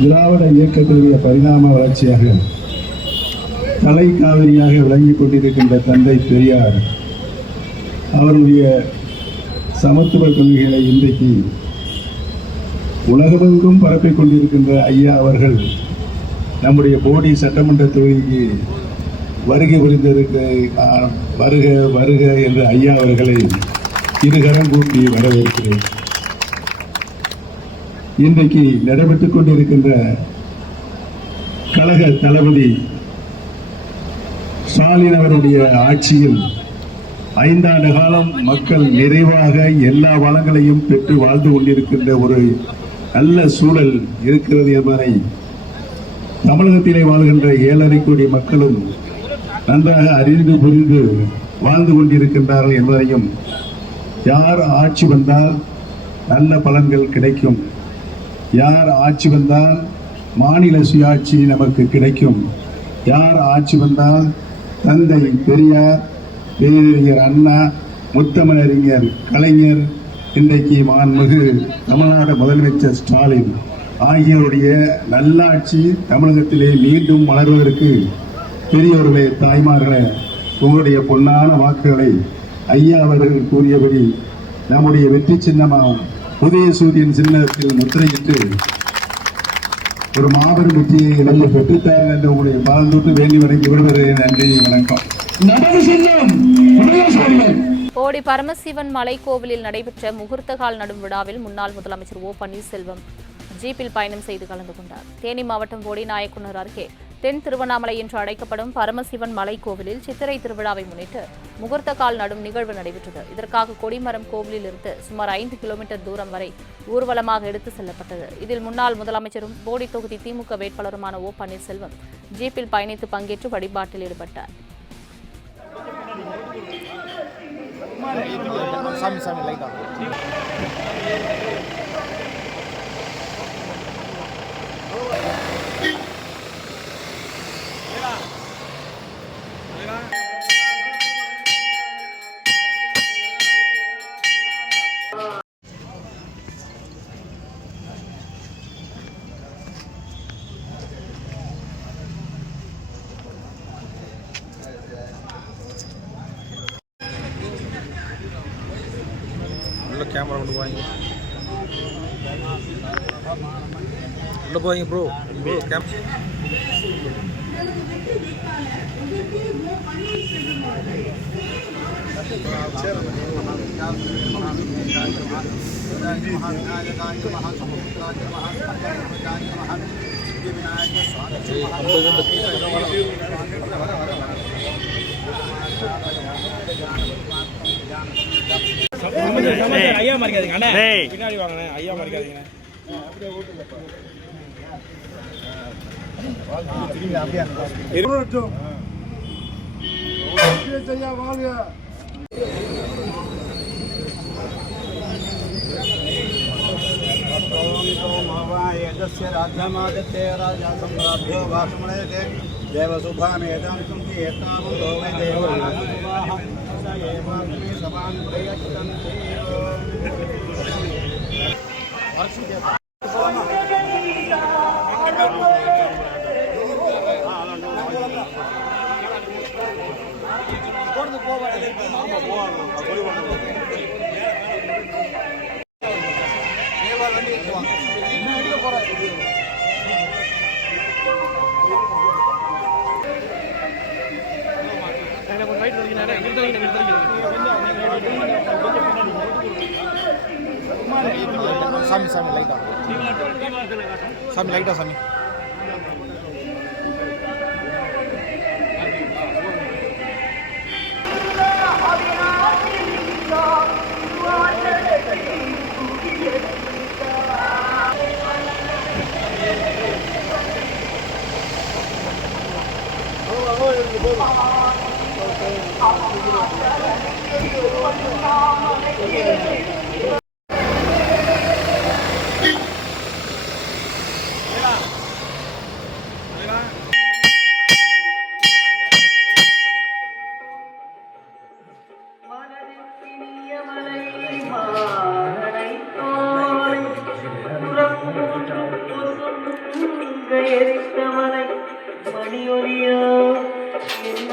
திராவிட இயக்கத்தினுடைய பரிணாம வளர்ச்சியாக தலை காவிரியாக விளங்கிக் கொண்டிருக்கின்ற தந்தை பெரியார் அவருடைய சமத்துவ கொள்கைகளை இன்றைக்கு உலகமெங்கும் பரப்பிக் கொண்டிருக்கின்ற ஐயா அவர்கள் நம்முடைய போடி சட்டமன்ற தொகுதிக்கு வருகை புரிந்திருக்க வருக வருக என்று ஐயா அவர்களை இருகரம் கூட்டி வரவேற்கிறேன். இன்றைக்கு நடைபெற்றுக் கொண்டிருக்கின்ற கழக தளபதி ஸ்டாலின் அவருடைய ஆட்சியில் 5 ஆண்டு காலம் மக்கள் நிறைவாக எல்லா வளங்களையும் பெற்று வாழ்ந்து கொண்டிருக்கின்ற ஒரு நல்ல சூழல் இருக்கிறது என்பதை தமிழகத்திலே வாழ்கின்ற 7.5 கோடி மக்களும் நன்றாக அறிந்து புரிந்து வாழ்ந்து கொண்டிருக்கின்றார்கள் என்பதையும், யார் ஆட்சி வந்தால் நல்ல பலன்கள் கிடைக்கும், யார் ஆட்சி வந்தால் மாநில சுயாட்சி நமக்கு கிடைக்கும், யார் ஆட்சி வந்தால் தந்தை பெரியார், பேரறிஞர் அண்ணா, முத்தமிழறிஞர் கலைஞர், இன்றைக்கு மாண்புமிகு தமிழ்நாடு முதலமைச்சர் ஸ்டாலின் ஆகியோருடைய நல்லாட்சி தமிழகத்திலே மீண்டும் மலர்வதற்கு பெரியோர்களே, தாய்மார்களே, உங்களுடைய பொன்னான வாக்குகளை ஐயா அவர்கள் கூறியபடி நம்முடைய வெற்றி சின்னமாகும் உதயசூரியன் சின்னத்தில் முத்திரையிட்டு ஒரு மாபெரும் வெற்றியை இழந்து பெற்றுத்தார்கள் என்று உங்களுடைய பாதந்தொட்டு வேண்டி வணங்கி விடுகிறேன். நன்றி, வணக்கம். போடி பரமசிவன் மலைக்கோவிலில் நடைபெற்ற முகூர்த்தகால் நடும் விழாவில் முன்னாள் முதலமைச்சர் ஓ பன்னீர்செல்வம் ஜீப்பில் பயணம் செய்து கலந்து கொண்டார். தேனி மாவட்டம் போடி நாயக்குனர் அருகே தென் திருவண்ணாமலை என்று அழைக்கப்படும் பரமசிவன் மலைக்கோவிலில் சித்திரை திருவிழாவை முன்னிட்டு முகூர்த்தகால் நடும் நிகழ்வு நடைபெற்றது. இதற்காக கொடிமரம் கோவிலில் இருந்து சுமார் 5 கிலோமீட்டர் தூரம் வரை ஊர்வலமாக எடுத்து செல்லப்பட்டது. இதில் முன்னாள் முதலமைச்சரும் போடி தொகுதி திமுக வேட்பாளருமான ஓ பன்னீர்செல்வம் ஜீப்பில் பயணித்து பங்கேற்று வழிபாட்டில் ஈடுபட்டார். கேமரா கொண்டு போவாங்க உள்ள போவாங்க ப்ரோ ஐயா மறிக்காதீங்க அண்ணே, பின்னாடி வாங்கண்ணே, ஐயா மறிக்காதீங்க. சாமி சாமி லைட்டா சாமி லைட்டா சாமி எரித்தவனை மணியொலியோ என்ன